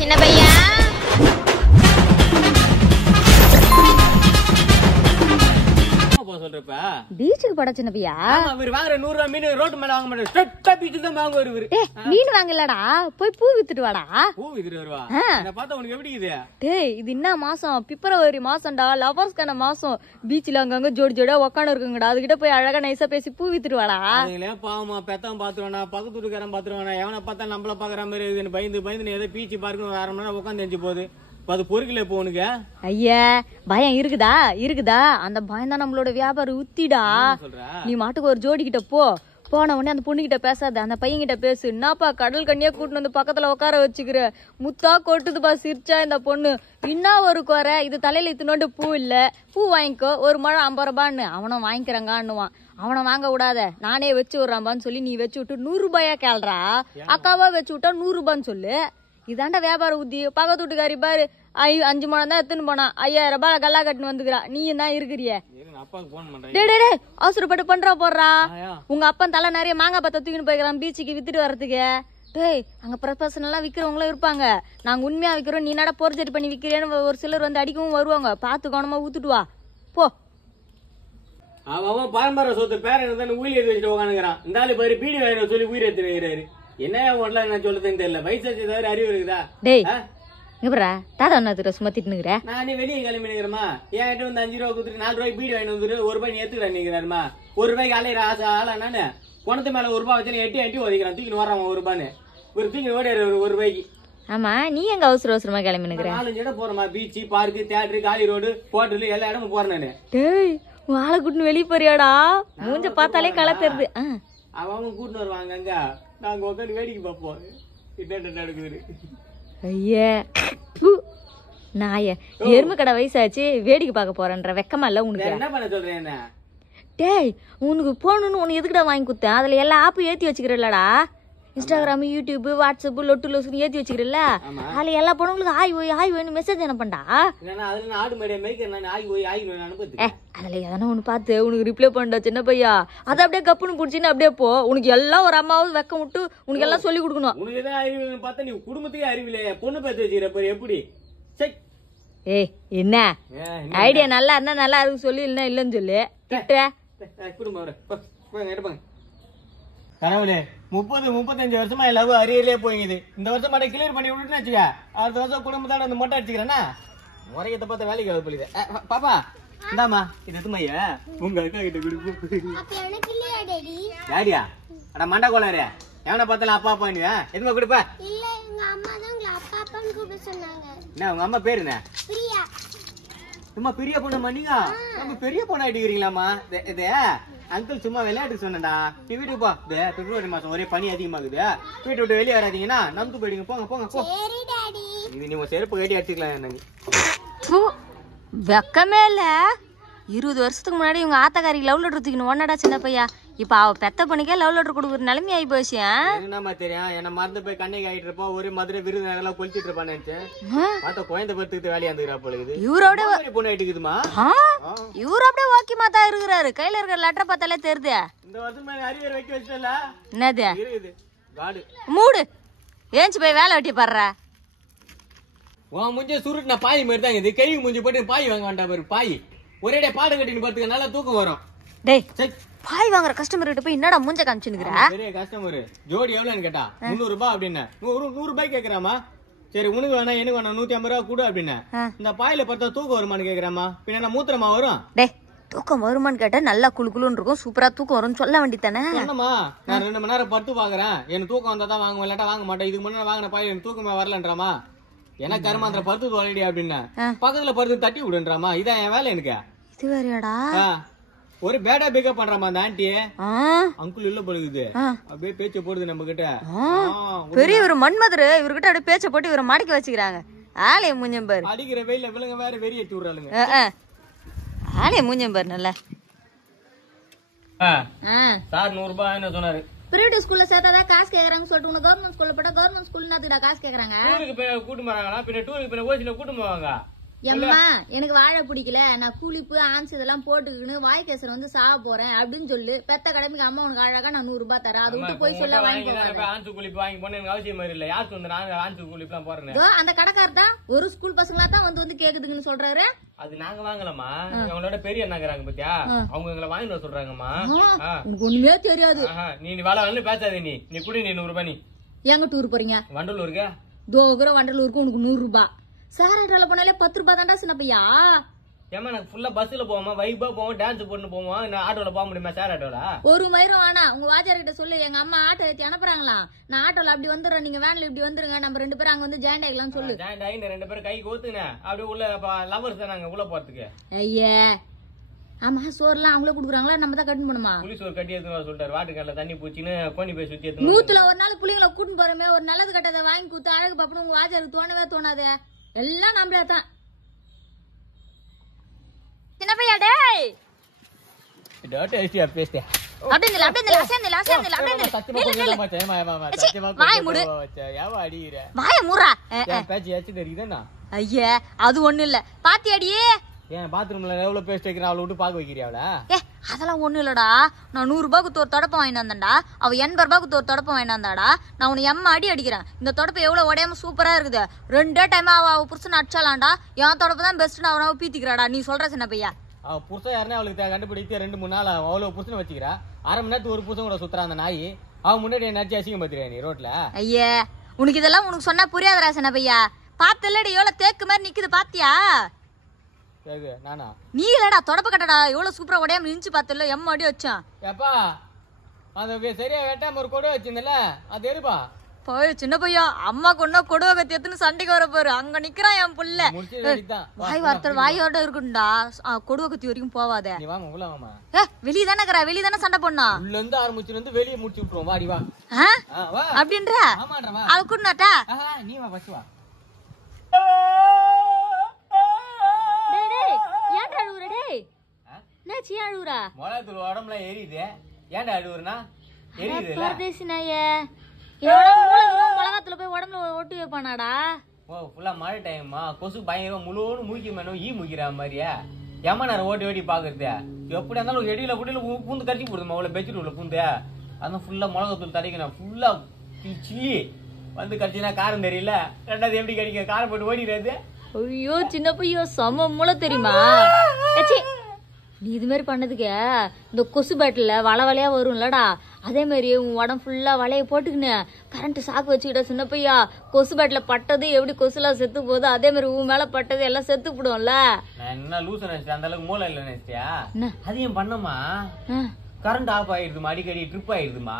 சின்ன பையா. பீச்சுக்கு போட சின்ன பையா. வாங்குற 100 ரூபாய் மீன் ரோட்டு மேல வாங்க மாட்டேன். ஸ்ட்ரெட்டா பீச்சுக்கு தான் வாங்க வருவாரு. மீன் வாங்கலடா, போய் பூ வித்துட்டு வாடா. பூ வித்துட்டு வருவா? என்ன பார்த்தா உனக்கு எப்படி இது? டேய் இது என்ன மாசம்? பிப்ரவரி மாசம்டா, லவர்ஸ்க்கான மாசம். பீச்ல அங்கங்க ஜோடி ஜோடியா உக்காந்து இருக்குங்கடா. அதுகிட்ட போய் அழகா நைஸா பேசி பூ வித்துட்டு வாடா. அதுங்களே பாவமா பெத்தம் பாத்துருவானா, பக்கத்து வீட்டுக்காரன் பாத்துருவானா, எவனை பார்த்தா நம்மள பாக்குற மாதிரி இருக்குன்னு பயந்து பயந்து ஏதோ பீச்சு பார்க்கணும் 1/2 மணி நேரம் உட்காந்து எஞ்சி போகுது. அது பொறுக்கல இப்போ உனக்கு. ஐயா பயம் இருக்குதா? அந்த பயம் தான் நம்மளோட வியாபாரம் உத்திடா. நீ மாட்டுக்கு ஒரு ஜோடி கிட்ட போன உடனே அந்த பொண்ணு கிட்ட பேசாத, அந்த பையன் கிட்ட பேசு. என்னப்பா கடல் கண்ணியா கூட்டிட்டு வந்து பக்கத்துல உட்கார வச்சுக்கிற, முத்தா கொட்டுதுப்பா சிரிச்சா இந்த பொண்ணு. என்ன ஒரு குறை, இது தலையில இத்தினோண்டு பூ இல்ல, பூ வாங்கிக்கோ, ஒரு முழம் 50 ரூபான்னு. அவனும் வாங்கிக்கிறாங்கன்னுவான். அவனை வாங்க விடாத, நானே வச்சு விடுறான்பான்னு சொல்லி நீ வச்சு விட்டு 100 ரூபாயா கேள்றா. அக்காவா வச்சு விட்டா 100 ரூபான்னு சொல்லு. இதாண்டா வியாபார உத்தி. பக்கத்து வீட்டுக்காரி பாரு 5 முழம் தான் எடுத்துன்னு போனா, 5000 ரூபாய் கல்லா கட்டுன்னு வந்துக்கிறா. நீ தான் இருக்கிறிய. அவசரப்பட்டு பண்றா போடுறா. உங்க அப்பன் தலை நிறைய மாங்காய் பத்த தூக்கின்னு போய்க்கிறான் பீச்சுக்கு வித்துட்டு வர்றதுக்கு. டேய் அங்க ப்ரொஃபஷனலா விக்கிறவங்களும் இருப்பாங்க. நாங்க உண்மையா விக்கிறோம், நீ நட போர்ஜரி பண்ணி விக்கிறேன்னு ஒரு சிலர் வந்து அடிக்கவும் வருவாங்க. பார்த்து கவனமா ஊத்துட்டு வா போ. அவன் பாரம்பரிய சொத்து பேரன் உயிர் எடுத்து வச்சுட்டு உட்காந்துக்கிறான். இந்த ஆளு பாரு பீடி வாயின சொல்லி உயிர் எடுத்து வைக்கிறாரு. என்ன ஒன்றா என்ன சொல்லுதுன்னு தெரியல. வயசு தவிர அறிவு இருக்குதா? டேய் இங்கப்பா தாத்தா என்ன சும்மா திட்டுனுக்குற? நானே வெளியே கிளம்பி நிக்கிறமா, என்கிட்ட வந்து 5 ரூபா கொடுத்துட்டு 4 ரூபாய்க்கு பீடி வாங்கி வந்துட்டு 1 ரூபாய் ஏத்துக்கிறேன் நிக்கிறாருமா. 1 ரூபாய்க்கு அலையிற ஆசை ஆளா நானு. பணத்து மேல 1 ரூபாய் வச்சு எட்டி ஒதிக்கிறான். தூக்கின்னு வரான் 1 ரூபான்னு. ஒரு தூக்கி ஓடியாரு 1 ரூபாய்க்கு. ஆமா நீ எங்க அவசரமா கிளம்பி நிக்கிற? 4-5 இடம் போறமா, பீச்சு, பார்க்கு, தியேட்டரு, காலி ரோடு, ஹோட்டல் எல்லா இடமும் போறேன் நானு. டேய் உன் ஆளை கூட்டின்னு வெளியே போறியாடா? மூஞ்ச பார்த்தாலே களை தெரியுது. அவன் கூட்டின்னு வருவாங்க. அங்க நாங்க உட்காந்து வேடிக்கை பார்ப்போம். நடக்குது. ஐயே நாய எருமை கடை வயசாச்சு வேடிக்கை பார்க்க போறேன்ற வெக்கமா இல்ல உனக்கு? என்ன பண்ண சொல்றேன்? டேய் உனக்கு போகணும்னு உனக்கு எதுக்குடா வாங்கி கொடுத்தேன்? அதுல எல்லா ஆப்பும் ஏத்தி வச்சுக்கிறல்லடா. இன்ஸ்டாகிராம், யூடியூப், வாட்ஸ்அப், லொட்டு லொசுன்னு ஏத்தி வச்சுக்கிறல்ல. அதுல எல்லா பொண்ணுங்களுக்கு ஆய் ஓய்னு மெசேஜ் அனுப்பண்டா. அதுல எதனா ஒண்ணு பார்த்து உனக்கு ரிப்ளை பண்ணா சின்ன பையா. அதை அப்படியே கப்புன்னு புடிச்சின்னு அப்படியே போ. உனக்கு எல்லாம் ஒரு அம்மாவது வெக்கம் விட்டு உனக்கு எல்லாம் சொல்லி கொடுக்கணும். உனக்கு தான் அறிவு பார்த்தா நீ குடும்பத்துக்கே அறிவில்லையே. பொண்ணு பார்த்து வச்சுக்கிறப்ப எப்படி? ஏய் என்ன ஐடியா நல்லா இருந்தா நல்லா இருக்கு சொல்லி, இல்லைன்னா இல்லன்னு சொல்லு. கனவுலே 30-35 வருஷமா லவ் அரியர்லயே போயிங்குது. இந்த வருஷம் மட்டும் கிளியர் பண்ணி விட்டுன்னு வச்சுக்க, அடுத்த வருஷம் குடும்பத்தோட அந்த மொட்டை அடிச்சுக்கிறேன்னா முறையத்தை பார்த்த வேலைக்கு ஆகுது போலிது. பாப்பா இந்தாமா இது எதுமையா உங்க அக்கா கிட்ட கொடுக்கும். டாடியா அட மண்டா கோளாரு, எவனை பார்த்தாலும் அப்பா அப்பான்னுவா எதுமா கொடுப்பா? என்ன உங்க அம்மா பேரு என்ன? சும்மா பெரிய பொண்ணு நீங்க நம்ம பெரிய பொண்ணு ஆயிட்டுக்கிறீங்களாமா? இது அங்கிள் சும்மா விளையாட்டு சொன்னடா. நீ வீட்டுக்கு போ. பிப்ரவரி மாசம் ஒரே பனி அதிகமாகுது. வீட்டு விட்டு வெளியே வராதீங்கன்னா நம்பு போயிடுங்க. போங்க போங்க போ. இது நீங்க செருப்பு கட்டி அடிச்சுக்கலாம். வெக்கமே இல்ல. 20 வருஷத்துக்கு முன்னாடி இவங்க ஆத்தக்காரிக்கு லவ் லெட்டர் தூக்கின்னு ஒன்னடா சின்ன பையா. இப்ப அவ பெத்த பண்ணிக்கே லவ் லெட்டர் கொடுக்குற நிலைமை ஆகி போச்சு. என்னமா தெரியும், என்ன மறந்து போய் கண்ணைக்கு ஆகிட்டு இருப்பா. ஒரு மதுரை விருதுநகர்லாம் கொளுத்திட்டு இருப்பான்னு நினைச்சேன். பார்த்தா குழந்தை பத்துக்கு வேலையா இருந்துக்கிறா போல. இவரோட பொண்ணு ஆயிட்டுக்குதுமா. இவரு அப்படியே ஓகேமா தான் இருக்கிறாரு. கையில இருக்கிற லெட்டர் பார்த்தாலே தெரியுது. இந்த வருஷம் அரியர் வைக்க வச்சல என்னது இருக்குது காடு மூடு. ஏஞ்சி போய் வேலை வெட்டி பாடுற. உன் முஞ்ச சுருட்டு நான் பாய் மாதிரி தான் இது. கை முஞ்சி போட்டு பாய் வாங்க வேண்டாம் பாரு. பாய் ஒரேடே பாடு கட்டின்னு பார்த்துக்க நல்லா தூக்கம் வரும். டேய் பாய் வாங்குற கஸ்டமர் கிட்ட போய் என்னடா மூஞ்ச காமிச்சுனுக்குற? பெரிய கஸ்டமர் ஜோடி எவ்வளவுன்னு கேட்டா 300 ரூபாய் அப்படின்னு. 100 ரூபாய் கேக்குறாமா. சரி உனக்கு வேணா எனக்கு வேணா 150 ரூபாய் கொடு அப்படின்னு. இந்த பாயில பார்த்தா தூக்கம் வருமானு கேக்குறாமா. பின்ன மூத்திரமா வரும். டேய் தூக்கம் வருமானு கேட்டா நல்லா குளுக்குளுன்னு இருக்கும், சூப்பரா தூக்கம் வரும்னு சொல்ல வேண்டியதானே? என்னமா நான் 2 மணி நேரம் படுத்து பாக்குறேன், எனக்கு தூக்கம் வந்தா தான் வாங்குவேன், இல்லாட்டா வாங்க மாட்டேன். இதுக்கு முன்னாடி வாங்கின பாய் எனக்கு தூக்கமே வரலன்றாமா. எனக்கு கருமாந்திர படுத்து தொலைடி அப்படின்னு பக்கத்துல படுத்து தட்டி விடுன்றாமா. இதான் என் வேலை எனக்கு. இது வேறயாடா? ஒரு பேடா பிக்கப் பண்றாமா அந்த ஆண்டி. அங்குள் இல்ல போடுது, அப்படியே பேச்ச போடுது நம்ம கிட்ட. பெரிய ஒரு மன்மதரு இவர்கிட்ட அப்படியே பேச்ச போட்டு இவரை மாடிக்க வச்சுக்கிறாங்க. ஆலய மூஞ்சம்பர் அடிக்கிற வெயில விலங்க வேற வெறி ஏத்தி விடுறாளுங்க. ஆலய மூஞ்சம்பர் நல்ல சார் 100 ரூபாய் என்ன சொன்னாரு. பிரைவேட் ஸ்கூல்ல சேர்த்தாதான் காசு கேக்குறாங்க சொல்லிட்டு உங்க கவர்மெண்ட் ஸ்கூல்ல போட்டா கவர்மெண்ட் ஸ்கூல்ல காசு கேக்குறாங்க. டூருக்கு கூட்டு போறாங்களா? பின்ன டூருக்கு பின்ன ஓசில கூட்டு போவாங்க. எம்மா எனக்கு வாழை பிடிக்கல, நான் கூலிப்பு ஆன்ஸ் இதெல்லாம் போட்டுக்கின்னு வாய்க்கேசர் வந்து சாக போறேன் அப்படின்னு சொல்லு. பெத்த கடமைக்கு அம்மா உனக்கு அழகா நான் 100 ரூபாய் தரேன், அது விட்டு போய் சொல்ல வாங்கி ஆன்சு கூலிப்பு வாங்கி போன எனக்கு அவசியம் இல்ல. யாருக்கு வந்து நான் ஆன்சு கூலிப்பு எல்லாம் போறேன். அந்த கடைக்காரர் தான் ஒரு ஸ்கூல் பசங்களா தான் வந்து கேக்குதுங்கன்னு சொல்றாரு. அது நாங்க வாங்கலாமா, அவங்களோட பெரிய அண்ணாக்குறாங்க பாத்தியா, அவங்க எங்களை வாங்கிட்டு வர சொல்றாங்கம்மா. உனக்கு ஒண்ணுமே தெரியாது. நீ வேலை வந்து பேசாத, நீ குடி, நீ 100 ரூபாய். நீ எங்க டூர் போறீங்க? வண்டலூருக்கு. தோகுற வண்டலூருக்கு உனக்கு 100 ரூபாய். சாராட்டால போனாலே 10 ரூபாய் தான்டா சின்ன பையா. ஏமா நான் ஃபுல்லா பஸ்ல போவோமா, வைபா போவோம், டான்ஸ் போட்டு போவோம், நான் ஆட்டோல போக முடியுமா? சார் ஆட்டோல ஒரு மயிரும் வேணா. உங்க வாத்தியார் கிட்ட சொல்லு, எங்க அம்மா ஆட்டோ ஏத்தி அனுப்புறாங்களாம், நான் ஆட்டோல அப்படி வந்துடுறேன், நீங்க வேன்ல இப்படி வந்துருங்க, நம்ம 2 பேரும் அங்க வந்து ஜாயின் ஆகிக்கலாம் சொல்லு. ஜாயின் ஆகி 2 பேரும் கை கோத்துங்க அப்படியே உள்ள லவர்ஸ் தான் நாங்க உள்ள போறதுக்கு. ஐயே ஆமா, சோறுலாம் அவங்களே குடுக்குறாங்களா, நம்ம தான் கட்டணும் பண்ணுமா? புளி சோறு கட்டி எடுத்து சொல்லிட்டாரு, வாட்டுக்கல்ல தண்ணி பூச்சின்னு கோணி போய் சுத்தி எடுத்து. நூத்துல ஒரு நாள் புள்ளிங்களை கூட்டின்னு போறமே, ஒரு நல்லது கட்டதை வாங்கி கொடுத்து அழகு பாப்பணும் உங்க வாத்தியாருக்கு தோணவே தோணாது. எல்லாம் நம்மளே தான். சின்ன பையா டேய் டேஸ்டியா பேஸ்டே அப்படியே நில அப்படியே நில அசேந்தில அசேந்தில அப்படியே நில. சத்தியமா போறேன் மாச்சே சத்தியமா வாய் மூடு. யாவ அடிக்குற வாய் மூடுடா. பேச்சு ஏச்சு தெரியுதேனா? ஐயே அது ஒண்ணு இல்ல. பாத்தியாடி ஏன் பாத்ரூம்ல எவ்வளவு பேஸ்ட் வைக்கிறா, அவளை விட்டு பாக்க வைக்கிறியாவளா? அதெல்லாம் ஒண்ணு இல்லடா. நான் 100 ரூபாய்க்கு ஒரு தொடப்பம் வாங்கிட்டு வந்தேன்டா, அவ 80 ரூபாய்க்கு ஒரு தொடப்பம் வாங்கிட்டு வந்தாடா. நான் உன்னை எம்மா அடிக்கிறேன். இந்த தொடப்பம் எவ்வளவு உடையாம சூப்பரா இருக்குது. 2 டைம் அவ புருஷன் அடிச்சாலாண்டா. என் தொடப்பம் தான் பெஸ்ட்னு அவனாவ பீத்திக்கிறாடா. நீ சொல்ற சின்ன பையா? அவ புருஷன் யாருன்னா அவளுக்கு கண்டுபிடித்து 2-3 நாள் அவ்வளவு புருஷனை வச்சுக்கிறா. 1/2 மணி நேரத்துக்கு ஒரு புருஷன் கூட சுத்துறா அந்த நாய். அவன் முன்னாடி நடிச்சு அசிங்கம் பாத்துறியா நீ ரோட்ல? ஐயே உனக்கு இதெல்லாம் உனக்கு சொன்னா புரியாதரா சின்ன பையா. பாத்தல்லடி எவ்வளவு தேக்கு மாதிரி நிக்குது பாத்தியா? நானா? நீ இல்லடா தொடப்ப கட்டடா, எவ்வளவு சூப்பரா உடையாம நின்று பார்த்தல எம்மா அடி வச்சான். ஏப்பா அந்த சரியா வெட்டாம ஒரு கொடை வச்சிருந்தல, அது எருப்பா போய் சின்ன பையா. அம்மா கொண்டா கொடுவ கத்தி எடுத்துன்னு சண்டைக்கு வர பாரு, அங்க நிக்கிறான் என் புள்ள. வாய் வார்த்தை வாயோட இருக்குண்டா, கொடுவ கத்தி வரைக்கும் போவாத. நீ வாங்க உள்ள வாமா. வெளிய தானே இருக்கற, வெளிய தானே சண்டை போடனா. உள்ள இருந்து ஆரம்பிச்சு வந்து வெளிய முடிச்சு விட்டுறோம். வாடி வா. வா அப்படின்ற? ஆமாடா வா. அது குடுனாட்டா? நீ வா பஸ் வா. டேய் டேய் ஏன்டா அழுவுற டேய்? நாச்சி அழுவுற? மொளத்தூள் உடம்புல எரியுது. ஏன்டா அழுவுறனா? எரியுது இல்ல? பரதேசி நாயே. எவனோ மொளகாத்துல போய் உடம்புல ஒட்டி வைப்பானாடா. ஓ ஃபுல்லா மழை டைம்மா, கொசு பயங்கரமா முழுவதும் முழிக்க மேனோ ஈ முழிக்கிற மாதிரியா. ஏமா நேரம் ஓட்டி ஓட்டி பாக்குறது. எப்படி இருந்தாலும் எடியில புடியில பூந்து கட்டி போடுமா அவ்வளவு பெட்ஷீட் உள்ள பூந்து. அதான் ஃபுல்லா மிளகாத்தூள் தடைக்கணும். ஃபுல்லா சில்லி வந்து கடிச்சுனா காரம் தெரியல. 2வது எப்படி கடிக்க காரம் போட்டு ஓடிடுறது. ஐயோ சின்ன பையோ செம முளை தெரியுமா? நீ இது மாதிரி பண்ணதுக்கு இந்த கொசு பேட்டில் வள வளையா வரும்லடா, அதே மாதிரி உன் உடம்பு ஃபுல்லா வளைய போட்டுக்கின்னு கரண்ட் சாக்கு வச்சுக்கிட்ட சின்ன பையா. கொசு பேட்டில் பட்டது எப்படி கொசுலாம் செத்து போகுது, அதே மாதிரி உன் மேல பட்டது எல்லாம் செத்து போடும்ல. நான் என்ன லூஸ் நினைச்சிட்டேன், அந்த அளவுக்கு மூளை இல்ல நினைச்சிட்டியா? அதையும் பண்ணமா கரண்ட் ஆஃப் ஆயிடுதுமா, அடிக்கடி ட்ரிப் ஆயிடுதுமா.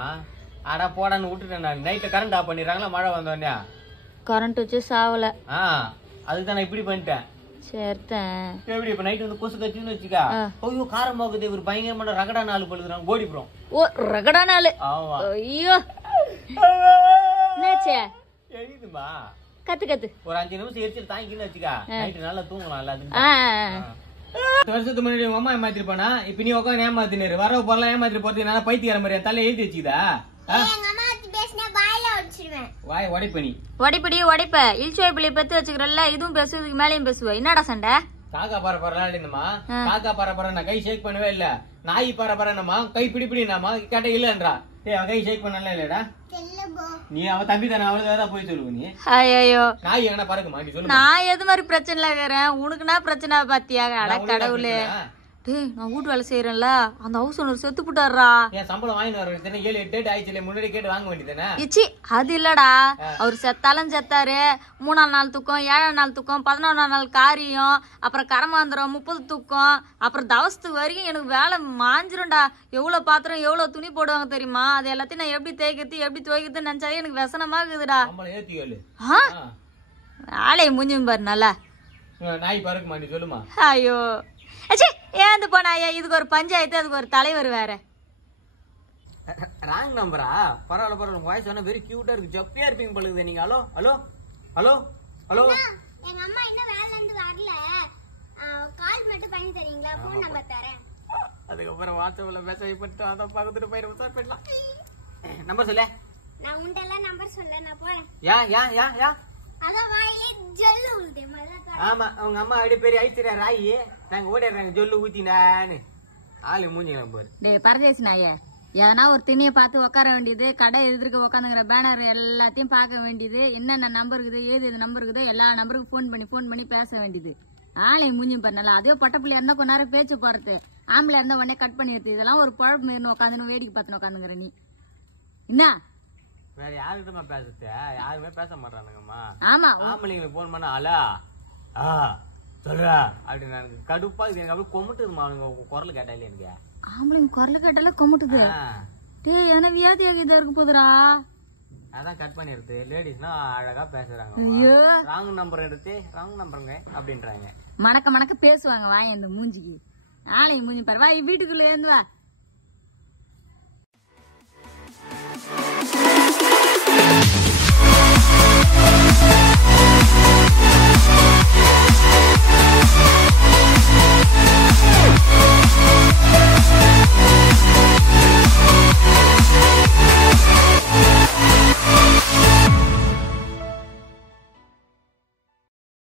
ஆடா போடான்னு விட்டுட்டேன் நான். நைட்ல கரண்ட் ஆஃப் பண்ணிடுறாங்களா மழை வந்தோடனே. கரண்ட் வச்சு சாவல. அதுதான் நான் இப்படி பண்ணிட்டேன். எப்படி இப்ப நைட் வந்து கொசு கட்சின்னு வச்சுக்கா. ஐயோ காரமாக்குது, ஒரு பயங்கரமான ரகடா நாள் பழுதுறான் ஓடிப்புறோம். ஓ ரகடா நாள்? ஆமா. ஐயோ என்னாச்சே? எரியுதுமா. கத்து கத்து. ஒரு 5 நிமிஷம் எரிச்சல் தாங்கின்னு வச்சுக்கா, நைட்டு நல்லா தூங்கலாம்ல. வருஷத்துக்கு முன்னாடி உங்க அம்மா ஏமாத்திட்டு போனா, இப்ப நீ உட்காந்து ஏமாத்தினாரு. வர பொருளாம் ஏமாத்திட்டு போறதுக்கு நல்லா பைத்தியார மாதிரி தலை எழுதி வச்சுதா? வாய் உடைப்பணி உடைப்படி உடைப்ப இல்ச்சுவாய் பிள்ளை பெத்து வச்சுக்கிறல்ல, இதுவும் பேசுறதுக்கு மேலேயும் பேசுவ. என்னடா சண்டை? காக்கா பரப்பறமா, காக்கா பரப்பற நான் கை ஷேக் பண்ணவே இல்ல. நாய் பரப்பறமா கை பிடிப்பிடினாமா கேட்ட இல்லன்றா. கை ஷேக் பண்ணல இல்லடா. நீ அவ தம்பி தானே, அவளுக்கு போய் சொல்லுவ நீ. ஐயோ நாய் எங்கனா பறக்க மாட்டி சொல்லு. நான் எது மாதிரி பிரச்சனைல இருக்கிறேன், உனக்குனா பிரச்சனை பாத்தியா? அட கடவுளே. டேய் நான் வீட்டு வேலை செய்யறேன்ல, அந்த ஹவுஸ் ஓனர் செத்து போட்டாருடா. ஏன் சம்பளம் வாங்கிட்டு வர வேண்டியதானே? 7-8 டேட் ஆயிடுச்சு, முன்னாடி கேட்டு வாங்க வேண்டியதானே? இச்சி அது இல்லடா, அவர் செத்தாலும் செத்தாரு. 3ஆம் நாள் தூக்கம், 7ஆம் நாள் தூக்கம், 11ஆம் நாள் காரியம், அப்புறம் கரமாந்திரம் 30 தூக்கம், அப்புறம் தவசத்துக்கு வரைக்கும் எனக்கு வேலை மாஞ்சிரும்டா. எவ்வளவு பாத்திரம் எவ்வளவு துணி போடுவாங்க தெரியுமா? அது எல்லாத்தையும் நான் எப்படி தேய்க்கிறது எப்படி துவைக்கிறதுன்னு நினைச்சாலே எனக்கு விசனமா இருக்குதுடா. வேலையை முடிஞ்சும் பாரு நல்லா. நாய் பறக்க மாட்டி சொல்லுமா. ஐயோ ஏந்து போனாயா, இதுக்கு ஒரு பஞ்சாயத்து, அதுக்கு ஒரு தலைவர் வேற. ராங் நம்பரா? பரவாயில்ல பரவாயில்ல, வாய்ஸ் வேணா வெரி கியூட்டா இருக்கு, ஜப்பியா இருப்பீங்க பழுகுது நீங்க. Hello hello hello hello. எங்க அம்மா இன்னும் வேலைல இருந்து வரல, கால் மட்டும் பண்ணி தரீங்களா? போன் நம்பர் தரேன். அதுக்கப்புறம் வாட்ஸ்அப்ல மெசேஜ் பண்ணிட்டு அத பக்கத்துல போய் உசார் பண்ணலாம். நம்பர் சொல்ல. நான் உன்கிட்ட எல்லாம் நம்பர் சொல்ல, நான் போறேன். யா யா யா யா அத வாயிலே ஜெல்லு உளுதே மல்ல. ஆமா அவங்க அம்மா அப்படியே பெரிய ஐஸ்வர்யா ராயி நாங்க ஓடிடுறாங்க ஜொல்லு ஊத்தினான்னு ஆளு மூஞ்சிக்கலாம் பாரு. டேய் பரதேசி நாயே, எதனா ஒரு திணியை பார்த்து உட்கார வேண்டியது, கடை எதிர்க்க உட்காந்துங்கிற பேனர் எல்லாத்தையும் பார்க்க வேண்டியது, என்னென்ன நம்பர் இருக்குது ஏது நம்பர் இருக்குதோ எல்லா நம்பருக்கும் ஃபோன் பண்ணி பேச வேண்டியது. ஆளையும் மூஞ்சியும் பண்ணல. அதே பட்டப்புள்ளியா இருந்தா கொஞ்ச நேரம் பேச்சு போறது, ஆம்பளை இருந்தா உடனே கட் பண்ணி எடுத்து. இதெல்லாம் ஒரு பழப்பு மீறி உட்காந்துன்னு வேடிக்கை பார்த்துன்னு உட்காந்துங்கிற நீ என்ன? வேற யாருக்கிட்டமா பேசுறது? யாருமே பேச மாட்டானுங்கம்மா. ஆமா, ஆம்பளைங்களுக்கு போன் பண்ண ஆளா சொல்றா அப்படின்னு எனக்கு கடுப்பா இது. எனக்கு அப்படியே கொமுட்டுதுமா அவனுங்க குரல் கேட்டாலே எனக்கு. ஆம்பளைங்க குரல் கேட்டாலே கொமுட்டுது. டேய் என்ன வியாதி ஆகிதா இருக்க போதுரா. அதான் கட் பண்ணிருது. லேடிஸ்னா அழகா பேசுறாங்க. ஐயோ, ராங் நம்பர் எடுத்து ராங் நம்பருங்க அப்படின்றாங்க. மணக்க பேசுவாங்க வாய இந்த மூஞ்சிக்கு. ஆளையும் மூஞ்சி பாரு. வா வீட்டுக்குள்ள இருந்து வா.